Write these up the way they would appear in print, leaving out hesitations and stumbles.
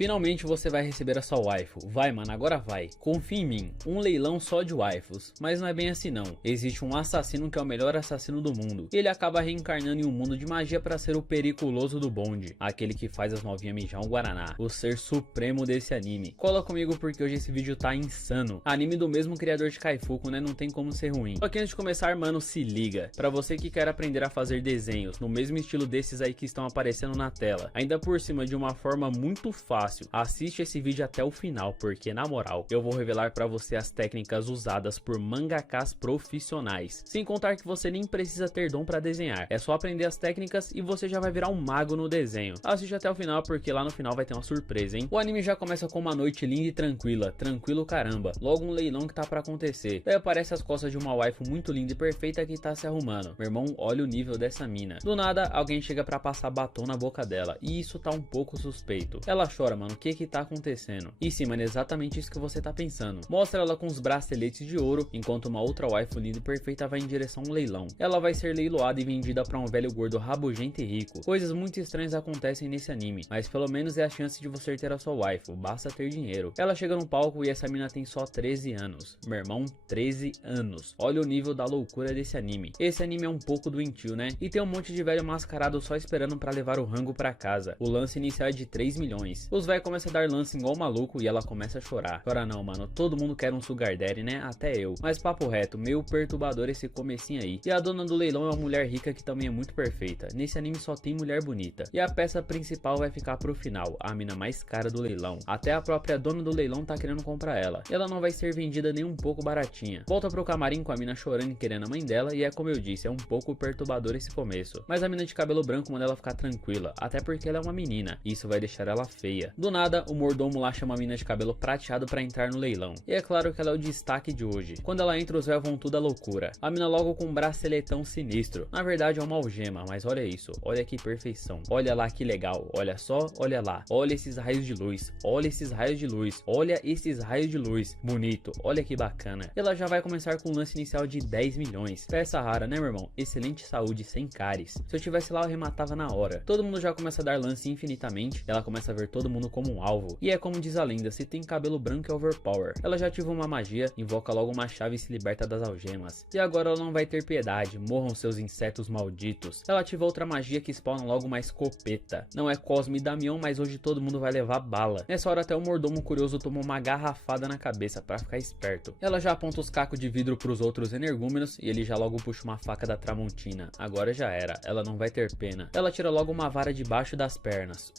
Finalmente você vai receber a sua waifu. Vai, mano, agora vai. Confia em mim. Um leilão só de waifus. Mas não é bem assim não. Existe um assassino que é o melhor assassino do mundo. E ele acaba reencarnando em um mundo de magia para ser o periculoso do bonde. Aquele que faz as novinhas mijar um guaraná. O ser supremo desse anime. Cola comigo porque hoje esse vídeo tá insano. Anime do mesmo criador de Kaifuku, né? Não tem como ser ruim. Só que antes de começar, mano, se liga. Pra você que quer aprender a fazer desenhos no mesmo estilo desses aí que estão aparecendo na tela. Ainda por cima de uma forma muito fácil. Assiste esse vídeo até o final, porque na moral, eu vou revelar pra você as técnicas usadas por mangakas profissionais. Sem contar que você nem precisa ter dom pra desenhar. É só aprender as técnicas e você já vai virar um mago no desenho. Assiste até o final, porque lá no final vai ter uma surpresa, hein? O anime já começa com uma noite linda e tranquila. Tranquilo caramba. Logo um leilão que tá pra acontecer. Daí aparece as costas de uma waifu muito linda e perfeita que tá se arrumando. Meu irmão, olha o nível dessa mina. Do nada, alguém chega pra passar batom na boca dela. E isso tá um pouco suspeito. Ela chora, mano, o que tá acontecendo? E sim, mano, é exatamente isso que você tá pensando. Mostra ela com os braceletes de ouro, enquanto uma outra waifu linda e perfeita vai em direção a um leilão. Ela vai ser leiloada e vendida pra um velho gordo rabugento e rico. Coisas muito estranhas acontecem nesse anime, mas pelo menos é a chance de você ter a sua waifu, basta ter dinheiro. Ela chega no palco e essa mina tem só 13 anos. Meu irmão, 13 anos. Olha o nível da loucura desse anime. Esse anime é um pouco doentio, né? E tem um monte de velho mascarado só esperando pra levar o rango pra casa. O lance inicial é de 3 milhões. Os velhos começam a dar lance igual maluco e ela começa a chorar. Chora não, mano, todo mundo quer um sugar daddy, né? Até eu. Mas papo reto, meio perturbador esse comecinho aí. E a dona do leilão é uma mulher rica que também é muito perfeita. Nesse anime só tem mulher bonita. E a peça principal vai ficar pro final, a mina mais cara do leilão. Até a própria dona do leilão tá querendo comprar ela. Ela não vai ser vendida nem um pouco baratinha. Volta pro camarim com a mina chorando e querendo a mãe dela e é como eu disse, é um pouco perturbador esse começo. Mas a mina de cabelo branco manda ela ficar tranquila, até porque ela é uma menina. E isso vai deixar ela feia. Do nada, o mordomo lá chama a mina de cabelo prateado pra entrar no leilão. E é claro que ela é o destaque de hoje. Quando ela entra, os véus vão tudo à loucura. A mina logo com um braceletão sinistro. Na verdade é uma algema, mas olha isso. Olha que perfeição. Olha lá que legal. Olha só, olha lá. Olha esses raios de luz. Olha esses raios de luz. Olha esses raios de luz. Bonito. Olha que bacana. Ela já vai começar com um lance inicial de 10 milhões. Peça rara, né, meu irmão? Excelente saúde, sem cáries. Se eu tivesse lá, eu rematava na hora. Todo mundo já começa a dar lance infinitamente. Ela começa a ver todo mundo como um alvo. E é como diz a lenda, se tem cabelo branco é overpower. Ela já ativa uma magia, invoca logo uma chave e se liberta das algemas. E agora ela não vai ter piedade, morram seus insetos malditos. Ela ativa outra magia que spawna logo uma escopeta. Não é Cosme e Damião, mas hoje todo mundo vai levar bala. Nessa hora até o mordomo curioso toma uma garrafada na cabeça pra ficar esperto. Ela já aponta os cacos de vidro pros outros energúmenos e ele já logo puxa uma faca da Tramontina. Agora já era, ela não vai ter pena. Ela tira logo uma vara debaixo das pernas.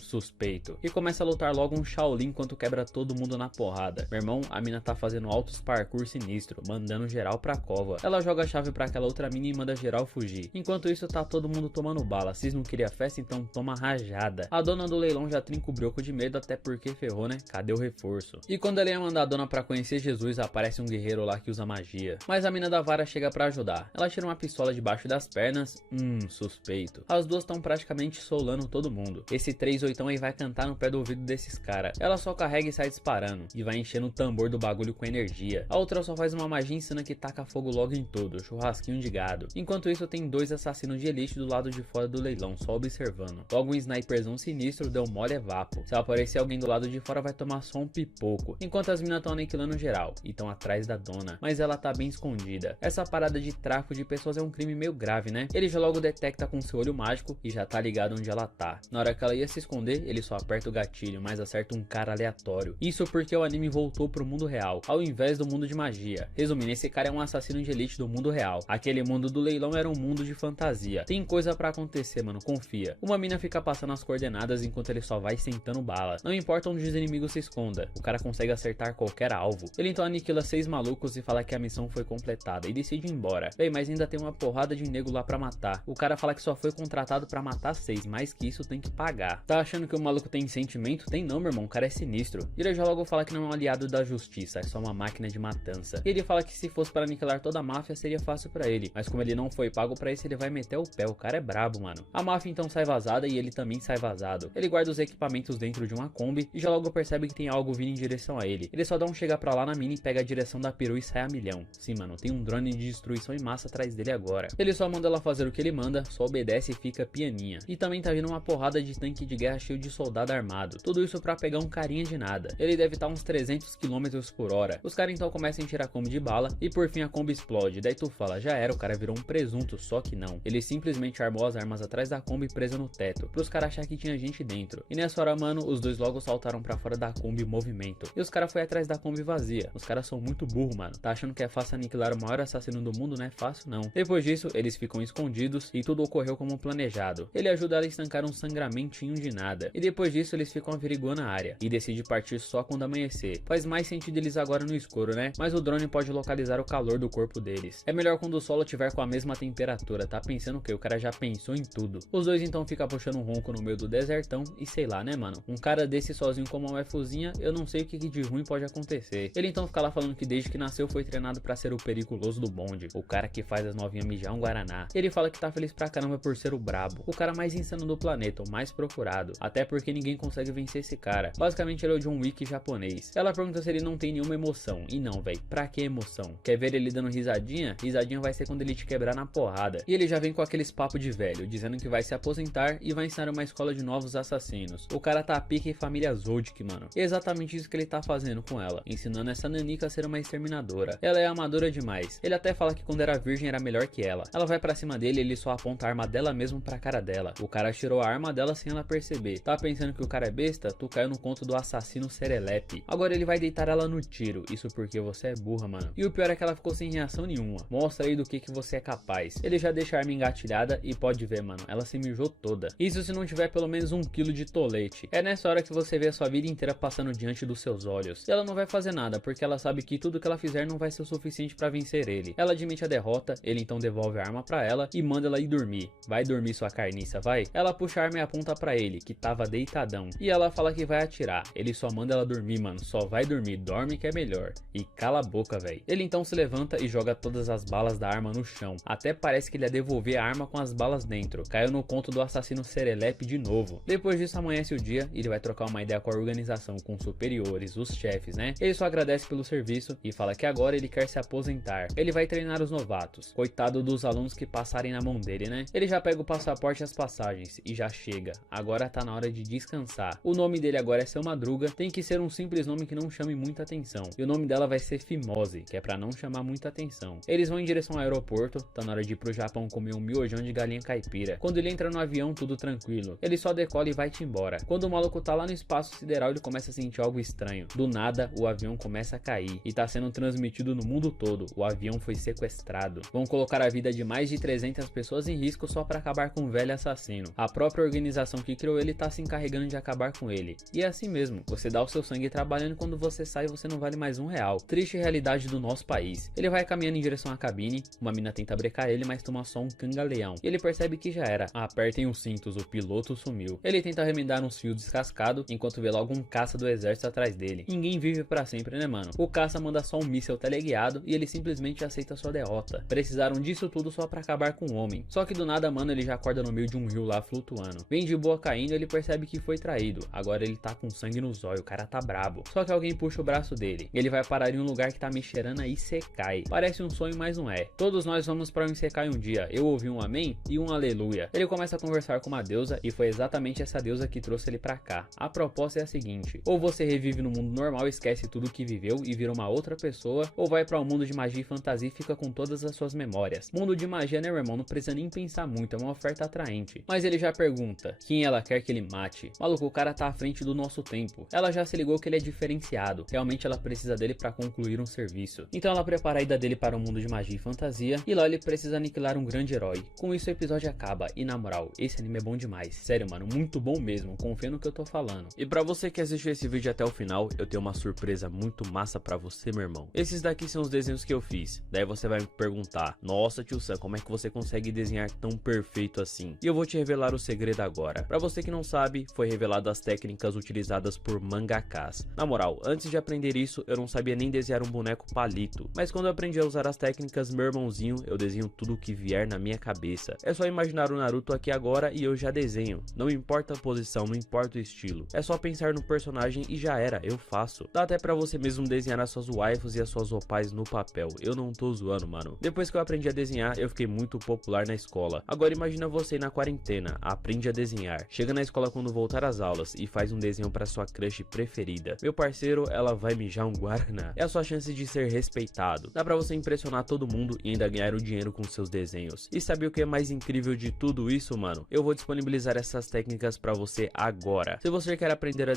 Suspeito. E começa a lutar logo um Shaolin enquanto quebra todo mundo na porrada. Meu irmão, a mina tá fazendo altos parkour sinistro, mandando geral pra cova. Ela joga a chave pra aquela outra mina e manda geral fugir. Enquanto isso tá todo mundo tomando bala. Vocês não queriam festa, então toma rajada. A dona do leilão já trinca o brioco de medo, até porque ferrou, né? Cadê o reforço? E quando ela ia mandar a dona pra conhecer Jesus, aparece um guerreiro lá que usa magia. Mas a mina da vara chega pra ajudar. Ela tira uma pistola debaixo das pernas. Suspeito. As duas estão praticamente solando todo mundo. Esse 3/8 aí vai cantar no pé do ouvido desses caras. Ela só carrega e sai disparando. E vai enchendo o tambor do bagulho com energia. A outra só faz uma magia insana que taca fogo logo em tudo. Churrasquinho de gado. Enquanto isso tem dois assassinos de elite do lado de fora do leilão, só observando. Logo um sniperzão sinistro deu mole é vapo. Se aparecer alguém do lado de fora vai tomar só um pipoco. Enquanto as minas estão aniquilando geral. E estão atrás da dona. Mas ela tá bem escondida. Essa parada de tráfico de pessoas é um crime meio grave, né? Ele já logo detecta com seu olho mágico e já tá ligado onde ela tá. Na hora que ela ia se esconder, ele só aperta o gatilho, mas acerta um cara aleatório. Isso porque o anime voltou pro mundo real, ao invés do mundo de magia. Resumindo, esse cara é um assassino de elite do mundo real. Aquele mundo do leilão era um mundo de fantasia. Tem coisa pra acontecer, mano, confia. Uma mina fica passando as coordenadas enquanto ele só vai sentando bala. Não importa onde os inimigos se esconda, o cara consegue acertar qualquer alvo. Ele então aniquila 6 malucos e fala que a missão foi completada e decide ir embora. Bem, mas ainda tem uma porrada de nego lá pra matar. O cara fala que só foi contratado pra matar 6, mais que isso tem que pagar. Tá achando que o maluco tem sentimento? Tem não, meu irmão, o cara é sinistro. Ele já logo fala que não é um aliado da justiça, é só uma máquina de matança. E ele fala que se fosse para aniquilar toda a máfia seria fácil pra ele, mas como ele não foi pago pra isso, ele vai meter o pé. O cara é brabo, mano. A máfia então sai vazada e ele também sai vazado. Ele guarda os equipamentos dentro de uma Kombi e já logo percebe que tem algo vindo em direção a ele. Ele só dá um chega pra lá na mina e pega a direção da peru e sai a milhão. Sim, mano, tem um drone de destruição em massa atrás dele agora. Ele só manda ela fazer o que ele manda, só obedece e fica pianinha. E também tá vindo uma porrada de tanque de guerra cheio de soldado armado. armado. Tudo isso pra pegar um carinha de nada. Ele deve estar uns 300 km por hora. Os caras então começam a encher a Kombi de bala e por fim a Kombi explode. Daí tu fala, já era, o cara virou um presunto, só que não. Ele simplesmente armou as armas atrás da Kombi presa no teto, pros caras achar que tinha gente dentro. E nessa hora, mano, os dois logo saltaram pra fora da Kombi em movimento. E os caras foi atrás da Kombi vazia. Os caras são muito burros, mano. Tá achando que é fácil aniquilar o maior assassino do mundo? Não é fácil, não. Depois disso, eles ficam escondidos e tudo ocorreu como planejado. Ele ajuda ela a estancar um sangramentinho de nada. E depois disso, eles ficam averiguando a área. E decide partir só quando amanhecer. Faz mais sentido eles agora no escuro, né? Mas o drone pode localizar o calor do corpo deles. É melhor quando o solo tiver com a mesma temperatura. Tá pensando o quê? O cara já pensou em tudo. Os dois então ficam puxando um ronco no meio do desertão e sei lá, né, mano? Um cara desse sozinho como uma Fzinha, eu não sei o que de ruim pode acontecer. Ele então fica lá falando que desde que nasceu foi treinado pra ser o periculoso do bonde. O cara que faz as novinhas mijar um guaraná. Ele fala que tá feliz pra caramba por ser o brabo. O cara mais insano do planeta, o mais procurado. Até porque ninguém consegue vencer esse cara. Basicamente ele é o John Wick japonês. Ela pergunta se ele não tem nenhuma emoção. E não, velho, pra que emoção? Quer ver ele dando risadinha? Risadinha vai ser quando ele te quebrar na porrada. E ele já vem com aqueles papos de velho, dizendo que vai se aposentar e vai ensinar uma escola de novos assassinos. O cara tá a pique família Zodiac, mano. E é exatamente isso que ele tá fazendo com ela, ensinando essa nanica a ser uma exterminadora. Ela é amadora demais. Ele até fala que quando era virgem era melhor que ela. Ela vai pra cima dele e ele só aponta a arma dela mesmo pra cara dela. O cara tirou a arma dela sem ela perceber. Tá pensando que o cara é besta? Tu caiu no conto do assassino Serelepe. Agora ele vai deitar ela no tiro. Isso porque você é burra, mano. E o pior é que ela ficou sem reação nenhuma. Mostra aí do que você é capaz. Ele já deixa a arma engatilhada e pode ver, mano, ela se mijou toda. Isso se não tiver pelo menos 1 quilo de tolete. É nessa hora que você vê a sua vida inteira passando diante dos seus olhos. E ela não vai fazer nada, porque ela sabe que tudo que ela fizer não vai ser o suficiente pra vencer ele. Ela admite a derrota, ele então devolve a arma pra ela e manda ela ir dormir. Vai dormir, sua carniça, vai. Ela puxa a arma e aponta pra ele, que tava deitadão. E ela fala que vai atirar. Ele só manda ela dormir, mano. Só vai dormir, dorme que é melhor. E cala a boca, velho. Ele então se levanta e joga todas as balas da arma no chão. Até parece que ele ia devolver a arma com as balas dentro. Caiu no conto do assassino Serelepe de novo. Depois disso amanhece o dia e ele vai trocar uma ideia com a organização, com os superiores, os chefes, né? Ele só agradece pelo serviço e fala que agora ele quer se aposentar. Ele vai treinar os novatos. Coitado dos alunos que passarem na mão dele, né? Ele já pega o passaporte e as passagens e já chega. Agora tá na hora de descansar. O nome dele agora é Seu Madruga. Tem que ser um simples nome que não chame muita atenção. E o nome dela vai ser Fimose, que é pra não chamar muita atenção. Eles vão em direção ao aeroporto. Tá na hora de ir pro Japão comer um miojão de galinha caipira. Quando ele entra no avião, tudo tranquilo. Ele só decola e vai-te embora. Quando o maluco tá lá no espaço sideral, ele começa a sentir algo estranho. Do nada, o avião começa a cair. E tá sendo transmitido no mundo todo. O avião foi sequestrado. Vão colocar a vida de mais de 300 pessoas em risco só pra acabar com o velho assassino. A própria organização que criou ele tá se encarregando de acabar com ele. E é assim mesmo. Você dá o seu sangue trabalhando e quando você sai, você não vale mais R$1. Triste realidade do nosso país. Ele vai caminhando em direção à cabine. Uma mina tenta brecar ele, mas toma só um cangaleão. E ele percebe que já era. Apertem os cintos, o piloto sumiu. Ele tenta remendar uns fios descascados, enquanto vê logo um caça do exército atrás dele. Ninguém vive pra sempre, né, mano? O caça manda só um míssel teleguiado e ele simplesmente aceita sua derrota. Precisaram disso tudo só pra acabar com o homem. Só que do nada, mano, ele já acorda no meio de um rio lá flutuando. Bem de boa caindo, ele percebe que foi traído. Agora ele tá com sangue no zóio, o cara tá brabo. Só que alguém puxa o braço dele. Ele vai parar em um lugar que tá me cheirando a Isekai. Parece um sonho, mas não é. Todos nós vamos pra um Isekai um dia. Eu ouvi um amém e um aleluia. Ele começa a conversar com uma deusa e foi exatamente essa deusa que trouxe ele pra cá. A proposta é a seguinte: ou você revive no mundo normal e esquece tudo que viveu e vira uma outra pessoa, ou vai pra um mundo de magia e fantasia e fica com todas as suas memórias. Mundo de magia, né, meu irmão? Não precisa nem pensar muito, é uma oferta atraente. Mas ele já pergunta quem ela quer que ele mate. Maluco, o cara tá à frente do nosso tempo. Ela já se ligou que ele é diferenciado. Realmente ela precisa dele pra concluir um serviço. Então ela prepara a ida dele para um mundo de magia e fantasia e lá ele precisa aniquilar um grande herói. Com isso o episódio acaba e na moral, esse anime é bom demais. Sério, mano, muito bom mesmo. Confia no que eu tô falando. E pra você que assistiu esse vídeo até o final, eu tenho uma surpresa muito massa pra você, meu irmão. Esses daqui são os desenhos que eu fiz. Daí você vai me perguntar: nossa, tio Sam, como é que você consegue desenhar tão perfeito assim? E eu vou te revelar o segredo agora. Pra você que não sabe, foi revelado as técnicas utilizadas por mangakas. Na moral, antes de aprender isso, eu não sabia nem desenhar um boneco palito. Mas quando eu aprendi a usar as técnicas, meu irmãozinho, eu desenho tudo o que vier na minha cabeça. É só imaginar o Naruto aqui agora e eu já desenho. Não importa a posição, não importa o estilo. É só pensar no personagem e já era, eu faço. Dá até pra você mesmo desenhar as suas waifus e as suas opais no papel. Eu não tô zoando, mano. Depois que eu aprendi a desenhar, eu fiquei muito popular na escola. Agora imagina você na quarentena, aprende a desenhar. Chega na escola quando voltar pras aulas e faz um desenho pra sua crush preferida, meu parceiro, ela vai mijar um guaraná. É a sua chance de ser respeitado. Dá pra você impressionar todo mundo e ainda ganhar o dinheiro com seus desenhos. E sabe o que é mais incrível de tudo isso, mano? Eu vou disponibilizar essas técnicas pra você agora. Se você quer aprender a